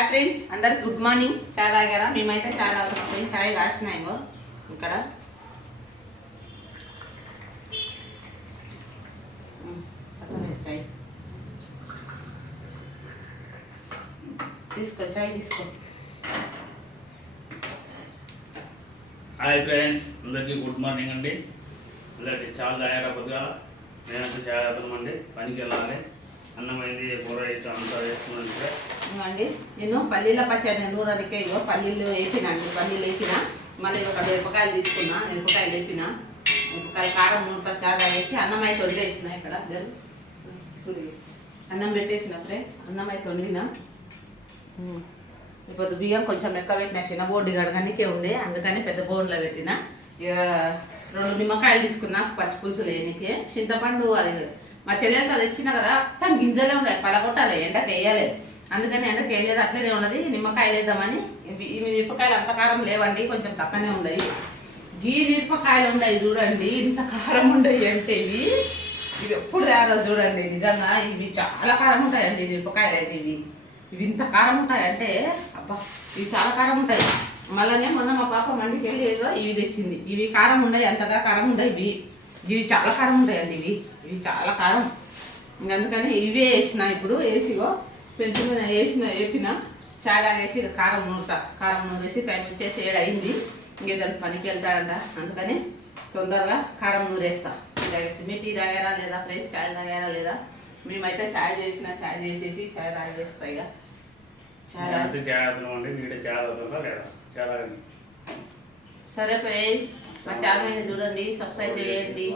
Hi friends, అందరికి good morning. చాయ్ తాగారా? మేమైతే చాయ్ తాగుతున్నాం ఫ్రెండ్స్. చాయ్ కాసినాయో ఇక్కడ చాయ్ తీసుకో, చాయ్ తీసుకో. హాయ్ ఫ్రెండ్స్, అందరికీ గుడ్ మార్నింగ్ అండి. అందరికి చాలా తాగారా పొద్దుగా? నేనంటే చాలా తాగుతామండి. పనికి వెళ్ళాలి, అన్నమైంది, కూర అయితే అంతా వేసుకున్నాను. అండి నేను పల్లీల పచ్చడి నూరనికే పల్లీలు వేపినండి. పల్లీలు వేపిన, మళ్ళీ ఒక మిరపకాయలు తీసుకున్నా. మిరపకాయలు వేపిన, మిరపకాయలు కారం నూనెతో చాలా వేసి అన్నం అయితే వండేసిన. ఇక్కడ చూడి అన్నం పెట్టేసిన ఫ్రెండ్స్. అన్నం అయితే వండిన. ఇప్పుడు బియ్యం కొంచెం లెక్క పెట్టిన, చిన్న బోర్డు గడగనికే ఉండే, అందుకని పెద్ద బోర్డులో పెట్టిన. ఇక 2 నిమ్మకాయలు తీసుకున్నా పచ్చి పులుసు లేనికే. చింతపండు అది మా చెల్లెలతో తెచ్చిన కదా, మొత్తం గింజలే ఉన్నాయి, పడగొట్టాలి, ఎండకు వేయలేదు. అందుకని ఎండకు వేయలేదు, అట్లనే ఉన్నది. నిమ్మకాయలు వేద్దామని. ఇవి మిరపకాయలు అంత కారం లేవండి, కొంచెం తక్కువనే ఉన్నాయి. ఈ మిరపకాయలు ఉన్నాయి చూడండి, ఇంత కారం ఉండయి అంటే ఇవి ఎప్పుడు తయారవు చూడండి. నిజంగా ఇవి చాలా కారం ఉంటాయండి మిరపకాయలు అయితే. ఇవి ఇంత కారం ఉంటాయంటే అబ్బా, ఇవి చాలా కారం ఉంటాయి. మళ్ళీ మొన్న మా పాప మండికి వెళ్ళి ఏదో ఇవి తెచ్చింది. ఇవి కారం ఉండయి, అంతగా కారం ఉండవు. ఇవి చాలా కారం ఉంటాయండి. ఇవి చాలా కారం. అందుకని ఇవే వేసిన. ఇప్పుడు వేసిగో పెంచు మీద వేపిన. చాలా వేసి కారం నూరేసి టైం వచ్చేసి 7 అయింది. ఇంకేదాన్ని పనికి వెళ్తాడంట, అందుకని తొందరగా కారం నూరేస్తా. మీ టీ తాగారా లేదా ఫ్రెండ్స్? చాయ్ తాగారా లేదా? మేమైతే చాయ్ చేసిన, చాయ్ చేసేసి చాయ్ తాగేస్తా. ఇక సరే ఫ్రెండ్స్, మా ఛానల్ని చూడండి, సబ్స్క్రైబ్ చేయండి.